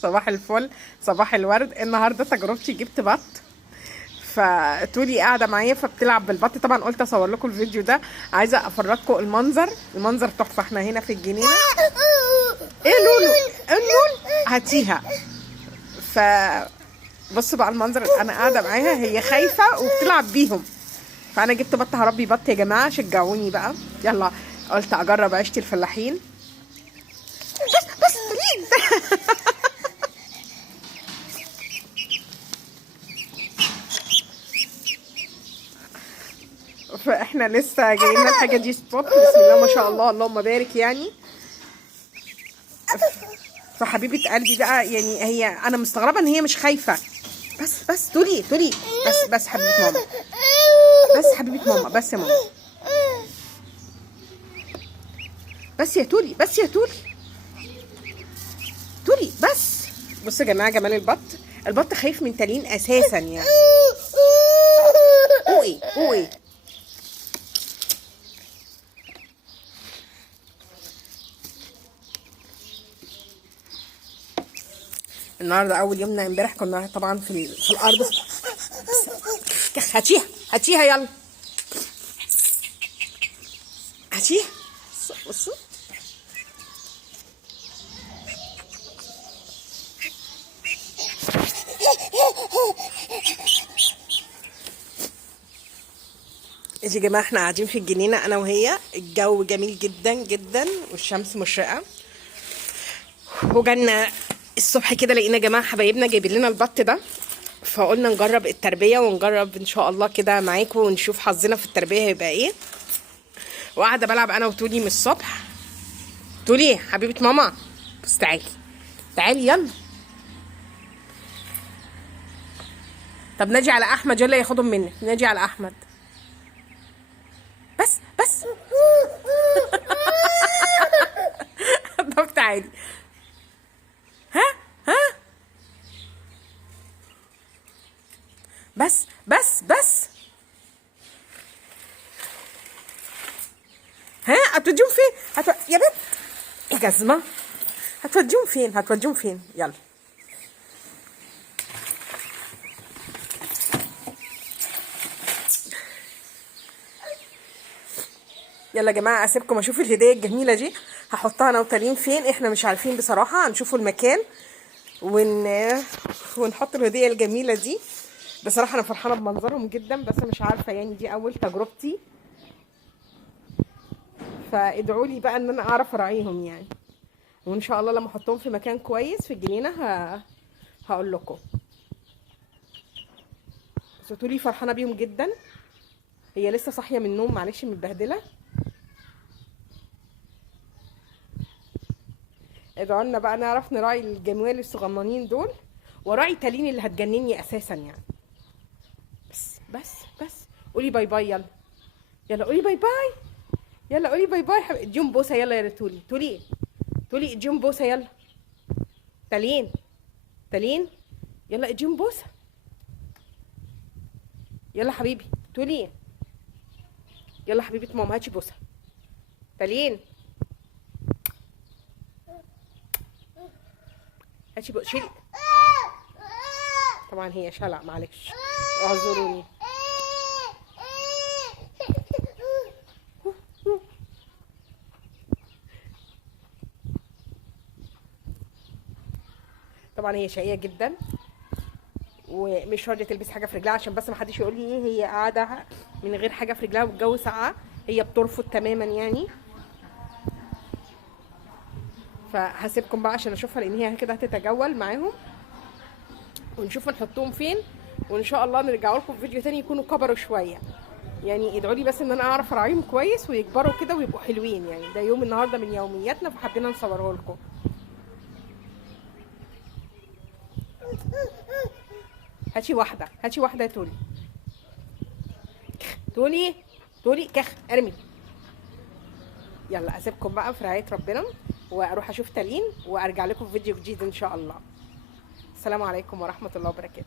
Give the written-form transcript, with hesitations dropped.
صباح الفل، صباح الورد. النهارده تجربتي جبت بط، فتولي قاعده معايا فبتلعب بالبط. طبعا قلت اصور لكم الفيديو ده، عايزه افرجكم المنظر تحفه. احنا هنا في الجنينه. ايه لولو؟ اللول هاتيها. ف بصوا بقى المنظر، انا قاعده معاها هي خايفه وبتلعب بيهم. فانا جبت بط، هربي بط يا جماعه، شجعوني بقى. يلا قلت اجرب عيشه الفلاحين. بس توليد فاحنا لسه جايين الحاجه دي الصبح. بسم الله ما شاء الله، اللهم بارك يعني. فحبيبه قلبي بقى، يعني هي انا مستغربه ان هي مش خايفه. بس تولي بس حبيبه ماما، بس حبيبه ماما، بس يا ماما، بس يا تولي، بس يا تولي، تولي بس. بصوا يا جماعه جمال البط. البط خايف من تالين اساسا يعني. اوه النهارده اول يومنا. امبارح كنا طبعا في الارض. هاتيها يلا، هاتيها. بصوا يا جماعه، احنا قاعدين في الجنينه انا وهي. الجو جميل جدا جدا والشمس مشرقه. وجالنا الصبح كده لقينا جماعه حبايبنا جايبين لنا البط ده، فقلنا نجرب التربيه ونجرب ان شاء الله كده معاكم ونشوف حظنا في التربيه هيبقى ايه. وقاعده بلعب انا وتولي من الصبح. تولي حبيبه ماما، بس تعالي يلا. طب ناجي على احمد، يلا ياخدهم منك. ناجي على احمد، بس طب تعالي. ها بس ها هتوديهم فين؟ يا بنت يا جزمه، هتوديهم فين؟ يلا يلا يا جماعه، اسيبكم اشوف الهديه الجميله دي. هحطها انا وتالين فين؟ احنا مش عارفين بصراحه. هنشوفوا المكان ونحط الهديه الجميله دي. بصراحه انا فرحانه بمنظرهم جدا، بس مش عارفه يعني دي اول تجربتي. فادعوا لي بقى ان انا اعرف اراعيهم يعني. وان شاء الله لما احطهم في مكان كويس في الجنينه هقول لكم. صوتولي فرحانه بيهم جدا. هي لسه صاحيه من النوم، معلش متبهدله. ادعوا لنا بقى نعرف نراعي الجمال الصغننين دول، وراعي تالين اللي هتجنني اساسا يعني. بس قولي باي باي. يلا قولي باي باي. يلا قولي باي باي. اديهم بوسه يلا يا تولي اديهم بوسه يلا. تالين يلا اديهم بوسه. يلا حبيبي تولي، يلا حبيبه ماما هاتي بوسه. تالين هاتي بوسه. شيلي. طبعا هي شلع، معلش اعذروني. طبعا هي شقيه جدا ومش راضيه تلبس حاجه في رجلها، عشان بس ما حدش يقول لي ايه هي قاعده من غير حاجه في رجلها والجو ساقعه. هي بترفض تماما يعني. فهسيبكم بقى عشان اشوفها، لان هي كده هتتجول معاهم ونشوف نحطهم فين. وان شاء الله نرجع لكم في فيديو تاني يكونوا كبروا شويه يعني. ادعوا لي بس ان انا اعرف اراعيهم كويس ويكبروا كده ويبقوا حلوين يعني. ده يوم النهارده من يومياتنا، فحبينا نصوره لكم. هاتي واحده يا تولي كخ ارمي. يلا اسيبكم بقى في رعايه ربنا، واروح اشوف تالين وارجع لكم في فيديو جديد ان شاء الله. السلام عليكم ورحمه الله وبركاته.